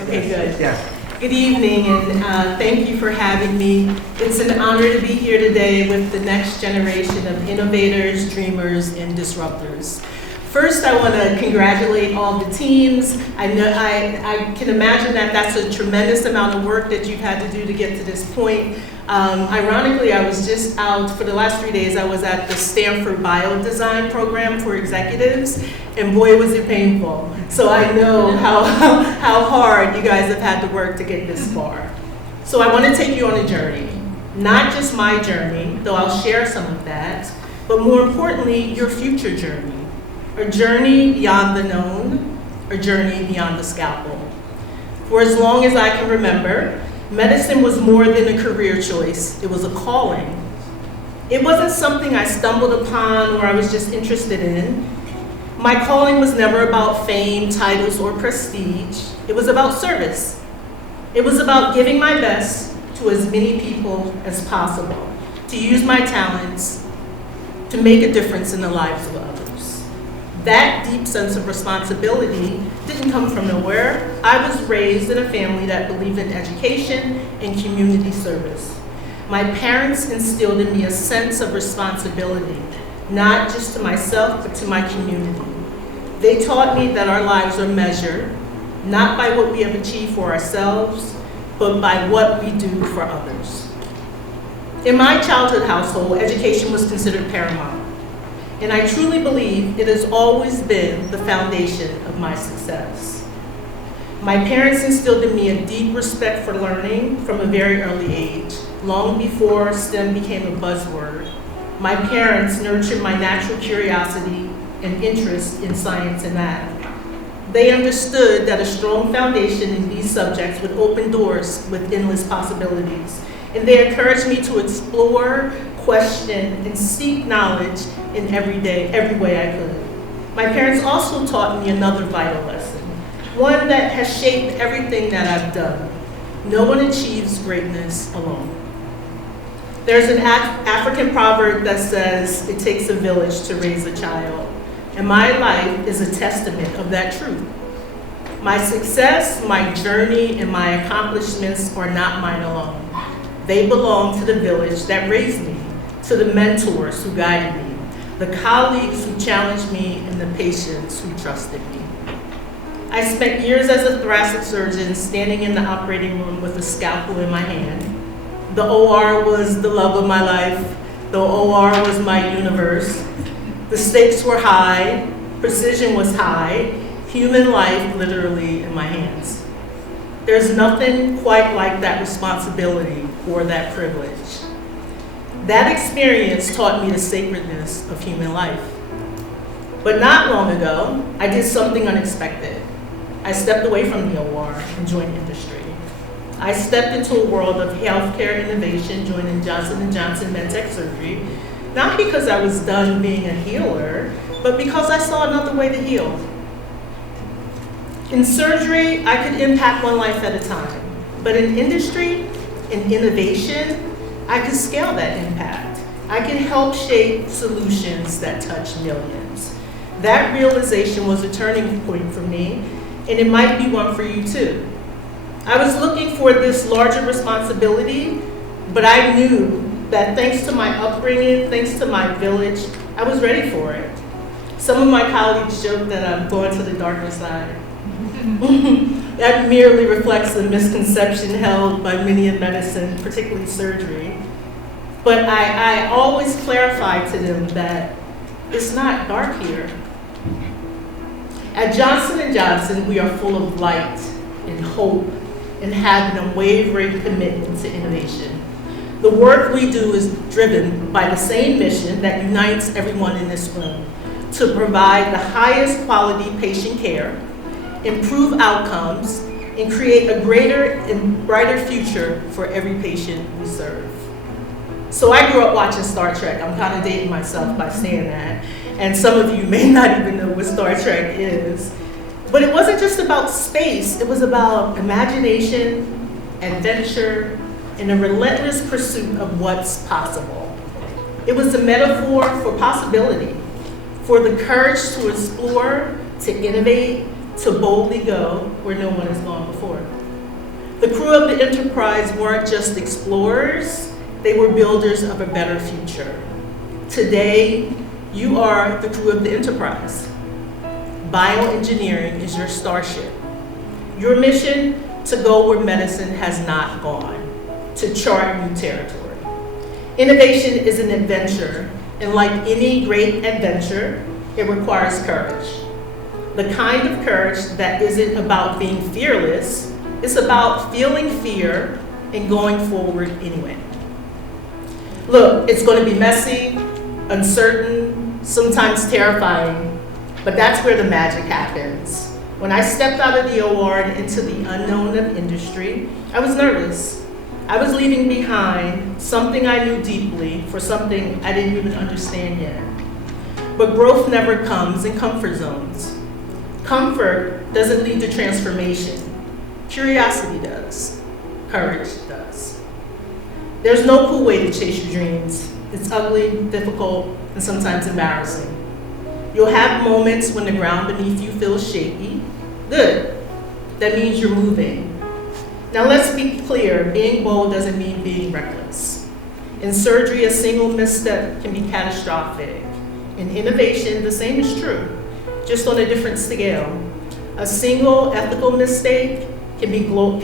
Okay, good. Yeah. Good evening, and thank you for having me. It's an honor to be here today with the next generation of innovators, dreamers, and disruptors. First, I want to congratulate all the teams. I can imagine that that's a tremendous amount of work that you've had to do to get to this point. Ironically, I was just out for the last 3 days. I was at the Stanford Biodesign program for executives, and boy, was it painful. So I know how hard you guys have had to work to get this far. So I want to take you on a journey, not just my journey, though I'll share some of that, but more importantly, your future journey. A journey beyond the known, a journey beyond the scalpel. For as long as I can remember, medicine was more than a career choice, it was a calling. It wasn't something I stumbled upon or I was just interested in. My calling was never about fame, titles, or prestige. It was about service. It was about giving my best to as many people as possible, to use my talents to make a difference in the lives of others. That deep sense of responsibility didn't come from nowhere. I was raised in a family that believed in education and community service. My parents instilled in me a sense of responsibility, not just to myself, but to my community. They taught me that our lives are measured, not by what we have achieved for ourselves, but by what we do for others. In my childhood household, education was considered paramount. And I truly believe it has always been the foundation of my success. My parents instilled in me a deep respect for learning from a very early age, long before STEM became a buzzword. My parents nurtured my natural curiosity and interest in science and math. They understood that a strong foundation in these subjects would open doors with endless possibilities. And they encouraged me to explore, question, and seek knowledge in every way I could. My parents also taught me another vital lesson, one that has shaped everything that I've done. No one achieves greatness alone. There's an African proverb that says, it takes a village to raise a child. And my life is a testament of that truth. My success, my journey, and my accomplishments are not mine alone. They belong to the village that raised me, to the mentors who guided me, the colleagues who challenged me, and the patients who trusted me. I spent years as a thoracic surgeon standing in the operating room with a scalpel in my hand. The OR was the love of my life. The OR was my universe. The stakes were high, precision was high, human life literally in my hands. There's nothing quite like that responsibility or that privilege. That experience taught me the sacredness of human life. But not long ago, I did something unexpected. I stepped away from the OR and joined industry. I stepped into a world of healthcare innovation, joining J&J MedTech surgery, not because I was done being a healer, but because I saw another way to heal. In surgery, I could impact one life at a time. But in industry, in innovation, I could scale that impact. I could help shape solutions that touch millions. That realization was a turning point for me, and it might be one for you too. I was looking for this larger responsibility, but I knew that thanks to my upbringing, thanks to my village, I was ready for it. Some of my colleagues joke that I'm going to the darker side. That merely reflects a misconception held by many in medicine, particularly surgery. But I always clarify to them that it's not dark here. At Johnson & Johnson, we are full of light and hope and have an unwavering commitment to innovation. The work we do is driven by the same mission that unites everyone in this room, to provide the highest quality patient care, improve outcomes, and create a greater and brighter future for every patient we serve. So I grew up watching Star Trek. I'm kind of dating myself by saying that. And some of you may not even know what Star Trek is. But it wasn't just about space. It was about imagination, adventure, and a relentless pursuit of what's possible. It was a metaphor for possibility, for the courage to explore, to innovate, to boldly go where no one has gone before. The crew of the Enterprise weren't just explorers, they were builders of a better future. Today, you are the crew of the Enterprise. Bioengineering is your starship. Your mission to go where medicine has not gone, to chart new territory. Innovation is an adventure, and like any great adventure, it requires courage. The kind of courage that isn't about being fearless, it's about feeling fear and going forward anyway. Look, it's going to be messy, uncertain, sometimes terrifying, but that's where the magic happens. When I stepped out of the OR and into the unknown of industry, I was nervous. I was leaving behind something I knew deeply for something I didn't even understand yet. But growth never comes in comfort zones. Comfort doesn't lead to transformation. Curiosity does. Courage does. There's no cool way to chase your dreams. It's ugly, difficult, and sometimes embarrassing. You'll have moments when the ground beneath you feels shaky. Good. That means you're moving. Now let's be clear, being bold doesn't mean being reckless. In surgery, a single misstep can be catastrophic. In innovation, the same is true, just on a different scale. A single ethical mistake can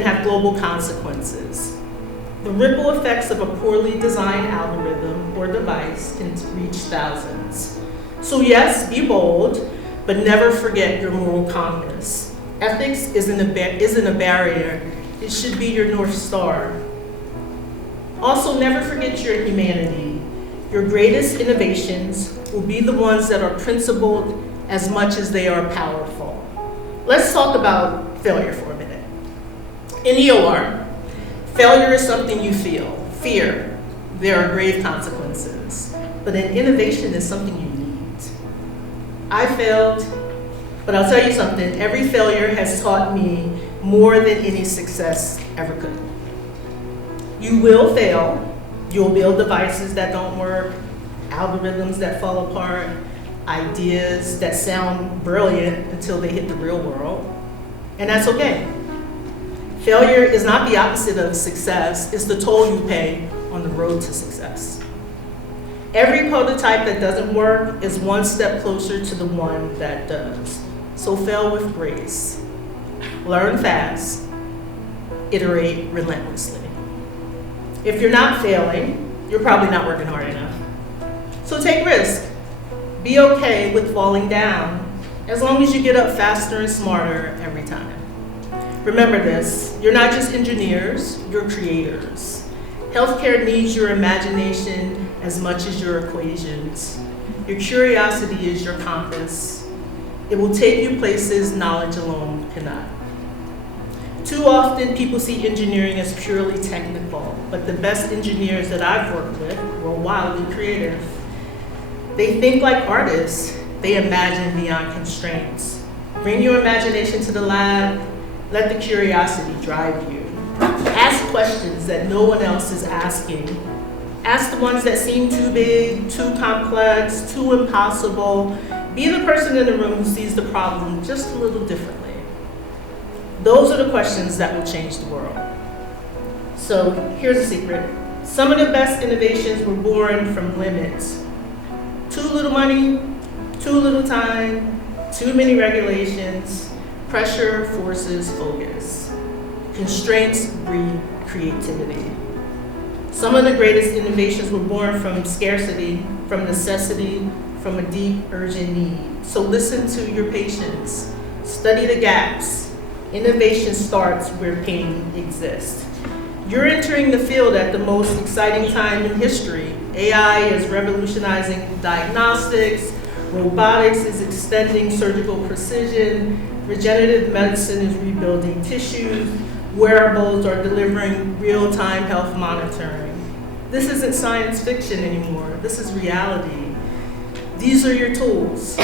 have global consequences. The ripple effects of a poorly designed algorithm or device can reach thousands. So yes, be bold, but never forget your moral compass. Ethics isn't a barrier. It should be your North Star. Also, never forget your humanity. Your greatest innovations will be the ones that are principled as much as they are powerful. Let's talk about failure for a minute. In the OR, failure is something you feel. Fear. There are grave consequences. But in innovation, it's something you need. I failed, but I'll tell you something. Every failure has taught me more than any success ever could. You will fail. You'll build devices that don't work, algorithms that fall apart, ideas that sound brilliant until they hit the real world, and that's okay. Failure is not the opposite of success, it's the toll you pay on the road to success. Every prototype that doesn't work is one step closer to the one that does. So fail with grace. Learn fast, iterate relentlessly. If you're not failing, you're probably not working hard enough. So take risk. Be okay with falling down, as long as you get up faster and smarter every time. Remember this, you're not just engineers, you're creators. Healthcare needs your imagination as much as your equations. Your curiosity is your compass. It will take you places knowledge alone cannot. Too often, people see engineering as purely technical, but the best engineers that I've worked with were wildly creative. They think like artists. They imagine beyond constraints. Bring your imagination to the lab. Let the curiosity drive you. Ask questions that no one else is asking. Ask the ones that seem too big, too complex, too impossible. Be the person in the room who sees the problem just a little differently. Those are the questions that will change the world. So here's a secret. Some of the best innovations were born from limits. Too little money, too little time, too many regulations. Pressure forces focus. Constraints breed creativity. Some of the greatest innovations were born from scarcity, from necessity, from a deep, urgent need. So listen to your patients. Study the gaps. Innovation starts where pain exists. You're entering the field at the most exciting time in history. AI is revolutionizing diagnostics, robotics is extending surgical precision, regenerative medicine is rebuilding tissues, wearables are delivering real-time health monitoring. This isn't science fiction anymore, this is reality. These are your tools.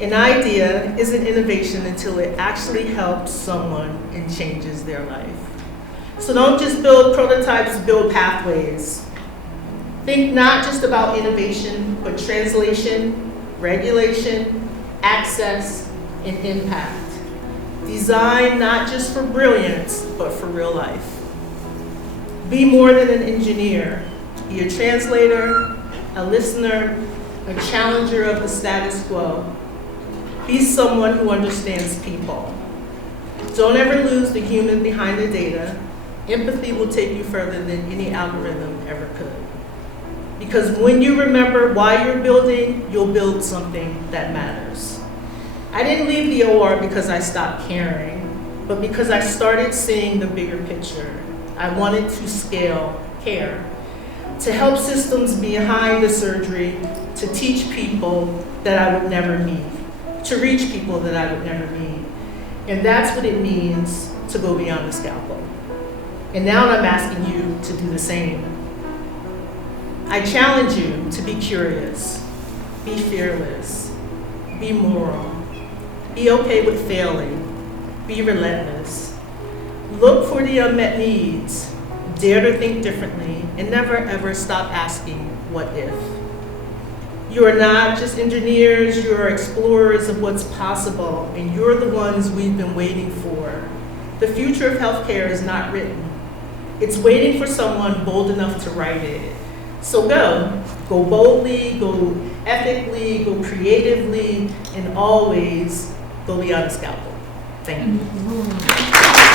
An idea isn't innovation until it actually helps someone and changes their life. So don't just build prototypes, build pathways. Think not just about innovation, but translation, regulation, access, and impact. Designed not just for brilliance, but for real life. Be more than an engineer. Be a translator, a listener, a challenger of the status quo. Be someone who understands people. Don't ever lose the human behind the data. Empathy will take you further than any algorithm ever could. Because when you remember why you're building, you'll build something that matters. I didn't leave the OR because I stopped caring, but because I started seeing the bigger picture. I wanted to scale care, to help systems behind the surgery, to teach people that I would never meet, to reach people that I would never meet. And that's what it means to go beyond the scalpel. And now I'm asking you to do the same. I challenge you to be curious, be fearless, be moral, be okay with failing, be relentless. Look for the unmet needs, dare to think differently, and never ever stop asking, what if? You are not just engineers, you are explorers of what's possible, and you're the ones we've been waiting for. The future of healthcare is not written. It's waiting for someone bold enough to write it. So go boldly, go ethically, go creatively, and always go beyond the scalpel. Thank you.